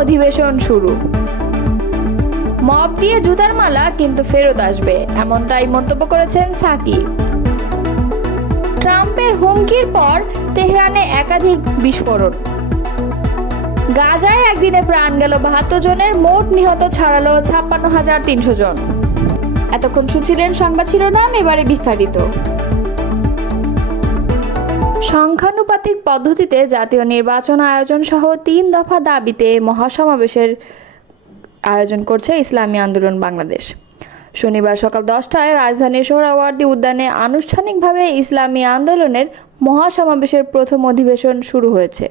অধিবেশন শুরু। মব দিয়ে জুতার মালা কিন্তু ফেরত আসবে, এমনটাই মন্তব্য করেছেন সাকি। ট্রাম্পের হুমকির পর তেহরানে একাধিক বিস্ফোরণ। গাজায় একদিনে প্রাণ গেল ৭২ জনের, মোট নিহত ছাড়ালো ৫৬,৩০০ জন। এতক্ষণ শুনছিলেন সংবাদ শিরোনাম, এবারে বিস্তারিত। সংখ্যানুপাতিক পদ্ধতিতে জাতীয় নির্বাচন আয়োজন সহ ৩ দফা দাবিতে মহাসমাবেশের আয়োজন করছে ইসলামী আন্দোলন বাংলাদেশ। শনিবার সকাল ১০টায় রাজধানীর সোহরাওয়ার্দী উদ্যানে আনুষ্ঠানিকভাবে ইসলামী আন্দোলনের মহাসমাবেশের প্রথম অধিবেশন শুরু হয়েছে।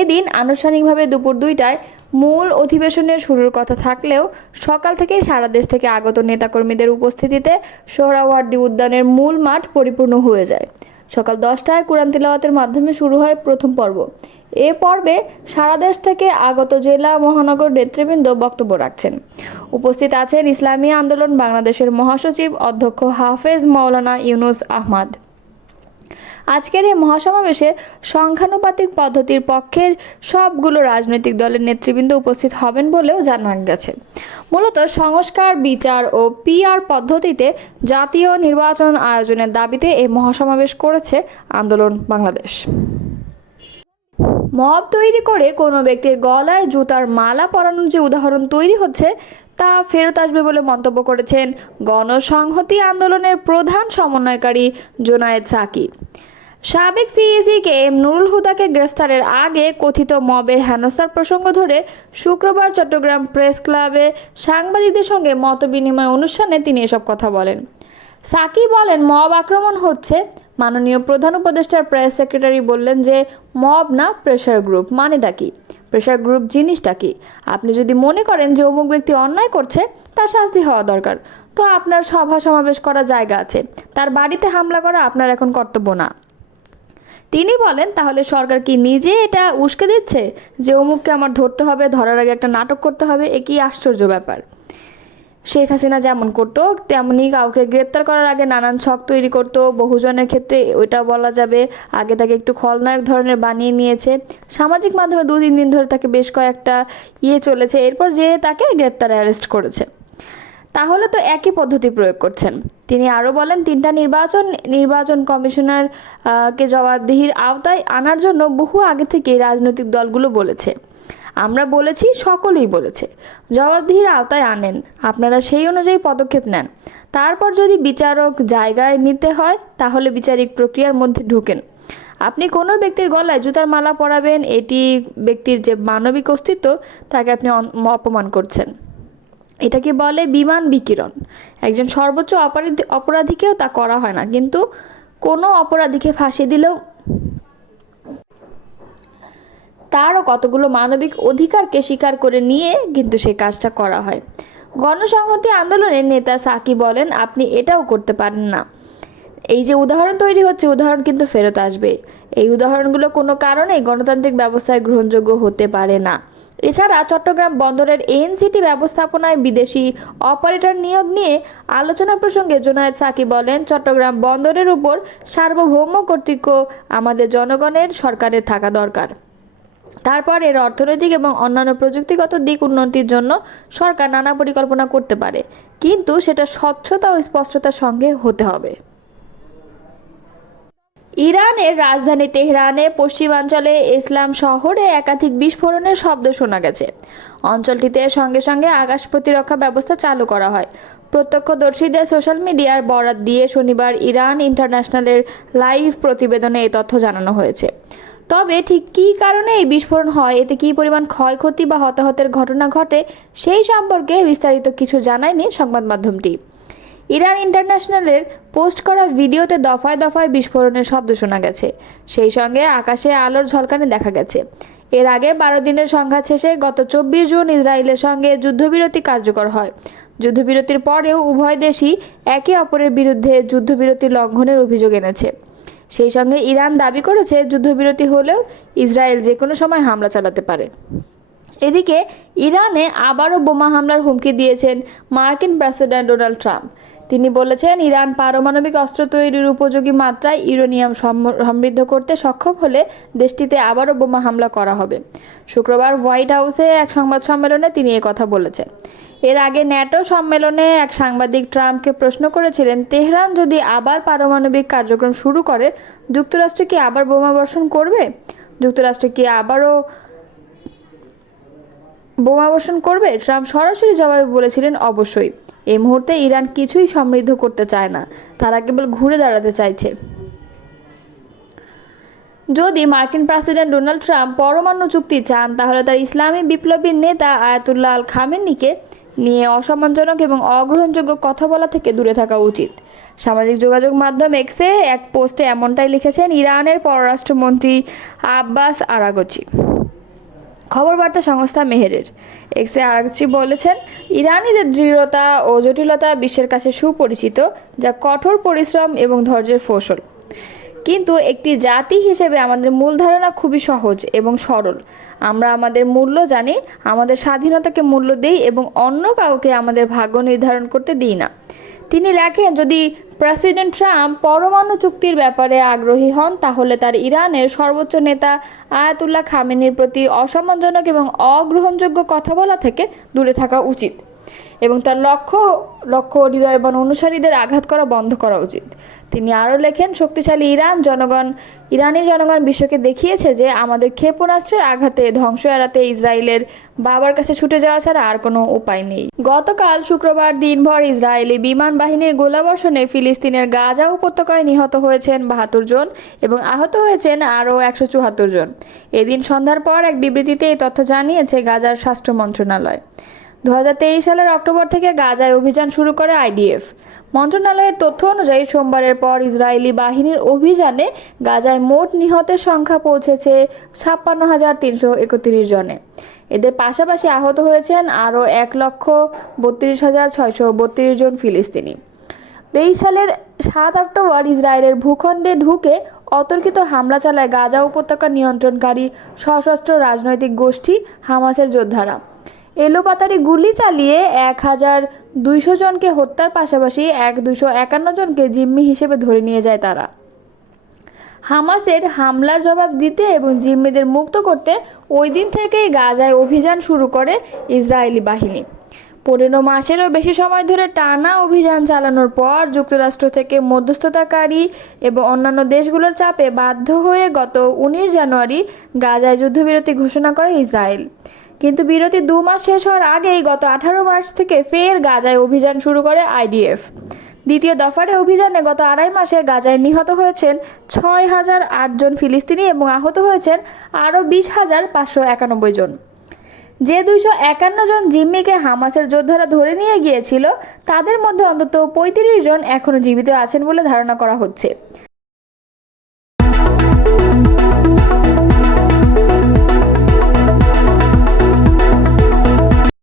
এদিন আনুষ্ঠানিকভাবে দুপুর ২টায় মূল অধিবেশনের শুরুর কথা থাকলেও সকাল থেকেই সারা দেশ থেকে আগত নেতাকর্মীদের উপস্থিতিতে সোহরাওয়ার্দী উদ্যানের মূল মাঠ পরিপূর্ণ হয়ে যায়। সকাল ১০টায় কুরআন তিলাওয়াতের মাধ্যমে শুরু হয় প্রথম পর্ব। এ পর্বে সারা দেশ থেকে আগত জেলা মহানগর নেতৃবৃন্দ বক্তব্য রাখছেন। উপস্থিত আছেন ইসলামী আন্দোলন বাংলাদেশের মহাসচিব অধ্যক্ষ হাফেজ মাওলানা ইউনুস আহমদ। আজকের এই মহাসমাবেশে সংখ্যানুপাতিক পদ্ধতির পক্ষের সবগুলো রাজনৈতিক দলের নেতৃবৃন্দ উপস্থিত হবেন বলেও জানা গেছে। মূলত সংস্কার, বিচার ও পিআর পদ্ধতিতে জাতীয় নির্বাচন আয়োজনের দাবিতে এই মহাসমাবেশ করেছে আন্দোলন বাংলাদেশ। মব তৈরি করে কোনো ব্যক্তির গলায় জুতার মালা পরানোর যে উদাহরণ তৈরি হচ্ছে তা ফেরত আসবে বলে মন্তব্য করেছেন গণসংহতি আন্দোলনের প্রধান সমন্বয়কারী জোনায়েদ সাকি। সাবেক সিইসি কে এম নুরুল হুদাকে গ্রেফতারের আগে কথিত মবের হেনস্থার প্রসঙ্গ ধরে শুক্রবার চট্টগ্রাম প্রেস ক্লাবে সাংবাদিকদের সঙ্গে মতবিনিময় অনুষ্ঠানে তিনি এসব কথা বলেন। সাকি বলেন, মব আক্রমণ হচ্ছে। মাননীয় প্রধান উপদেষ্টার প্রেস সেক্রেটারি বললেন যে মব না, প্রেশার গ্রুপ। মানেটা কি? প্রেশার গ্রুপ জিনিসটা কি? আপনি যদি মনে করেন যে অমুক ব্যক্তি অন্যায় করছে, তার শাস্তি হওয়া দরকার, তো আপনার সভা সমাবেশ করার জায়গা আছে, তার বাড়িতে হামলা করা আপনার এখন কর্তব্য না। তিনি বলেন, তাহলে সরকার কি নিজে এটা উস্কে দিচ্ছে যে অমুককে আমার ধরতে হবে, ধরার আগে একটা নাটক করতে হবে? এ কি আশ্চর্য ব্যাপার! শেখ হাসিনা যেমন করতো তেমনি কাউকে গ্রেপ্তার করার আগে নানান ছক তৈরি করতো। বহুজনের ক্ষেত্রে ওইটা বলা যাবে আগে তাকে একটু খলনায়ক ধরনের বানিয়ে নিয়েছে। সামাজিক মাধ্যমে ২-৩ দিন ধরে তাকে বেশ কয়েকটা চলেছে, এরপর যে তাকে গ্রেপ্তার অ্যারেস্ট করেছে। তাহলে তো একই পদ্ধতি প্রয়োগ করছেন। তিনি আরও বলেন, ৩টা নির্বাচন কমিশনার কে জবাবদিহির আওতায় আনার জন্য বহু আগে থেকে রাজনৈতিক দলগুলো বলেছে। আমরা বলেছি, সকলেই বলেছে, জবাবদিহির আওতায় আনেন, আপনারা সেই অনুযায়ী পদক্ষেপ নেন। তারপর যদি বিচারক জায়গায় নিতে হয় তাহলে বিচারিক প্রক্রিয়ার মধ্যে ঢুকেন। আপনি কোনো ব্যক্তির গলায় জুতার মালা পরাবেন, এটি ব্যক্তির যে মানবিক অস্তিত্ব তাকে আপনি অপমান করছেন। এটাকে বলে বিমান বিকিরণ। একজন সর্বোচ্চ অপরাধীকেও তা করা হয় না, কিন্তু কোনো অপরাধীকে ফাঁসি দিলেও তারও কতগুলো মানবিক অধিকারকে স্বীকার করে নিয়ে কিন্তু সেই কাজটা করা হয়। গণসংহতি আন্দোলনের নেতা সাকি বলেন, আপনি এটাও করতে পারেন না। এই যে উদাহরণ তৈরি হচ্ছে, উদাহরণ কিন্তু ফেরত আসবে। এই উদাহরণগুলো কোনো কারণেই গণতান্ত্রিক ব্যবস্থায় গ্রহণযোগ্য হতে পারে না। এছাড়া চট্টগ্রাম বন্দরের এনসিটি ব্যবস্থাপনায় বিদেশি অপারেটর নিয়োগ নিয়ে আলোচনা প্রসঙ্গে জোনায়েদ সাকি বলেন, চট্টগ্রাম বন্দরের উপর সার্বভৌম কর্তৃত্ব আমাদের জনগণের, সরকারের থাকা দরকার। তারপর এর অর্থনৈতিক এবং অন্যান্য প্রযুক্তিগত দিক উন্নতির জন্য সরকার নানা পরিকল্পনা করতে পারে, কিন্তু সেটা স্বচ্ছতা ও স্পষ্টতার সঙ্গে হতে হবে। ইরানের রাজধানী তেহরানে পশ্চিমাঞ্চলে ইসলাম শহরে একাধিক বিস্ফোরণের শব্দ শোনা গেছে। অঞ্চলটিতে সঙ্গে সঙ্গে আকাশ প্রতিরক্ষা ব্যবস্থা চালু করা হয়। প্রত্যক্ষদর্শীদের সোশ্যাল মিডিয়ার বরাত দিয়ে শনিবার ইরান ইন্টারন্যাশনালের লাইভ প্রতিবেদনে এই তথ্য জানানো হয়েছে। তবে ঠিক কী কারণে এই বিস্ফোরণ হয়, এতে কী পরিমাণ ক্ষয়ক্ষতি বা হতাহতের ঘটনা ঘটে সেই সম্পর্কে বিস্তারিত কিছু জানায়নি সংবাদ মাধ্যমটি। ইরান ইন্টারন্যাশনালের পোস্ট করা ভিডিওতে দফায় দফায় বিস্ফোরণের শব্দ শোনা গেছে, সেই সঙ্গে আকাশে আলোর ঝলকানি দেখা গেছে। এর আগে ১২ দিনের সংঘাত শেষে গত ২৪ জুন ইসরায়েলের সঙ্গে যুদ্ধবিরতি কার্যকর হয়। যুদ্ধবিরতির পরেও উভয় দেশই একে অপরের বিরুদ্ধে যুদ্ধবিরতি লঙ্ঘনের অভিযোগ এনেছে। সেই সঙ্গে ইরান দাবি করেছে যুদ্ধবিরতি হলেও ইসরায়েল যে কোনো সময় হামলা চালাতে পারে। এদিকে ইরানে আবারও বোমা হামলার হুমকি দিয়েছেন মার্কিন প্রেসিডেন্ট ডোনাল্ড ট্রাম্প। তিনি বলেছেন, ইরান পারমাণবিক অস্ত্র তৈরির উপযোগী মাত্রায় ইউরেনিয়াম সমৃদ্ধ করতে সক্ষম হলে দেশটিতে আবারও বোমা হামলা করা হবে। শুক্রবার হোয়াইট হাউসে এক সংবাদ সম্মেলনে তিনি কথা বলেছেন। এর আগে ন্যাটো সম্মেলনে এক সাংবাদিক ট্রাম্পকে প্রশ্ন করেছিলেন, তেহরান যদি আবার পারমাণবিক কার্যক্রম শুরু করে যুক্তরাষ্ট্র কি আবার বোমা বর্ষণ করবে? যুক্তরাষ্ট্র কি আবারও বোমা বর্ষণ করবে? ট্রাম্প সরাসরি জবাবে বলেছিলেন, অবশ্যই। এই মুহূর্তে ইরান কিছুই সমৃদ্ধ করতে চায় না, তারা কেবল ঘুরে দাঁড়াতে চাইছে। যদি মার্কিন প্রেসিডেন্ট ডোনাল্ড ট্রাম্প পরমাণু চুক্তি চান, তাহলে তার ইসলামী বিপ্লবীর নেতা আয়াতুল্লাহ আল খামেনিকে নিয়ে অসম্মানজনক এবং অগ্রহণযোগ্য কথা বলা থেকে দূরে থাকা উচিত। সামাজিক যোগাযোগ মাধ্যম এক্সে এক পোস্টে এমনটাই লিখেছেন ইরানের পররাষ্ট্রমন্ত্রী আব্বাস আরাগচি। খবর বার্তা সংস্থা মেহেরের এক্সে আরাগচি বলেছেন, ইরানিদের দৃঢ়তা ও জটিলতা বিশ্বের কাছে সুপরিচিত, যা কঠোর পরিশ্রম এবং ধৈর্যের ফসল। কিন্তু একটি জাতি হিসেবে আমাদের মূল ধারণা খুবই সহজ এবং সরল। আমরা আমাদের মূল্য জানি, আমাদের স্বাধীনতাকে মূল্য দেই এবং অন্য কাউকে আমাদের ভাগ্য নির্ধারণ করতে দিই না। তিনি লেখেন, যদি প্রেসিডেন্ট ট্রাম্প পরমাণু চুক্তির ব্যাপারে আগ্রহী হন, তাহলে তার ইরানের সর্বোচ্চ নেতা আয়াতুল্লাহ খামেনির প্রতি অসম্মানজনক এবং অগ্রহণযোগ্য কথা বলা থেকে দূরে থাকা উচিত এবং তার লক্ষ্য হৃদয়বান অনুসারীদের আঘাত করা বন্ধ করা উচিত। তিনি আরও লেখেন, শক্তিশালী ইরানি জনগণ বিশ্বকে দেখিয়েছে যে আমাদের ক্ষেপণাস্ত্রের আঘাতে ধ্বংস এড়াতে ইসরায়েলের বাবার কাছে ছুটে যাওয়া ছাড়া আর কোনো উপায় নেই। গতকাল শুক্রবার দিনভর ইসরায়েলি বিমান বাহিনীর গোলাবর্ষণে ফিলিস্তিনের গাজা উপত্যকায় নিহত হয়েছেন ৭২ জন এবং আহত হয়েছেন আরও ১৭৪ জন। এদিন সন্ধ্যার পর এক বিবৃতিতে এই তথ্য জানিয়েছে গাজার স্বাস্থ্য মন্ত্রণালয়। ২০২৩ সালের অক্টোবর থেকে গাজায় অভিযান শুরু করে আইডিএফ। মন্ত্রণালয়ের তথ্য অনুযায়ী সোমবারের পর ইসরায়েলি বাহিনীর অভিযানে গাজায় মোট নিহতের সংখ্যা পৌঁছেছে ৫৬,৩৩১ জনে। এদের পাশাপাশি আহত হয়েছেন আরও ১,৩২,৬৩২ জন ফিলিস্তিনি। ২৩ সালের ৭ অক্টোবর ইসরায়েলের ভূখণ্ডে ঢুকে অতর্কিত হামলা চালায় গাজা উপত্যকা নিয়ন্ত্রণকারী সশস্ত্র রাজনৈতিক গোষ্ঠী হামাসের যোদ্ধারা। এলোপাতাড়ি গুলি চালিয়ে ১,২০০ জনকে হত্যার পাশাপাশি ২৫১ জনকে জিম্মি হিসেবে ধরে নিয়ে যায় তারা। হামাসের হামলার জবাব দিতে এবং জিম্মিদের মুক্ত করতে ওই দিন থেকেই গাজায় অভিযান শুরু করে ইসরায়েলি বাহিনী। ১৫ মাসেরও বেশি সময় ধরে টানা অভিযান চালানোর পর যুক্তরাষ্ট্র থেকে মধ্যস্থতাকারী এবং অন্যান্য দেশগুলোর চাপে বাধ্য হয়ে গত ১৯ জানুয়ারি গাজায় যুদ্ধবিরতি ঘোষণা করে ইসরায়েল। কিন্তু বিরতি ২ মাস শেষ হওয়ার আগেই গত ১৮ মার্চ থেকে ফের গাজায় অভিযান শুরু করে আইডিএফ। দ্বিতীয় দফার অভিযানে গত ২.৫ মাসে গাজায় নিহত হয়েছেন ৬,০০৮ জন ফিলিস্তিনি এবং আহত হয়েছেন আরও ২০,৫৯১ জন। যে ২৫১ জন জিম্মিকে হামাসের যোদ্ধারা ধরে নিয়ে গিয়েছিল, তাদের মধ্যে অন্তত ৩৫ জন এখনও জীবিত আছেন বলে ধারণা করা হচ্ছে।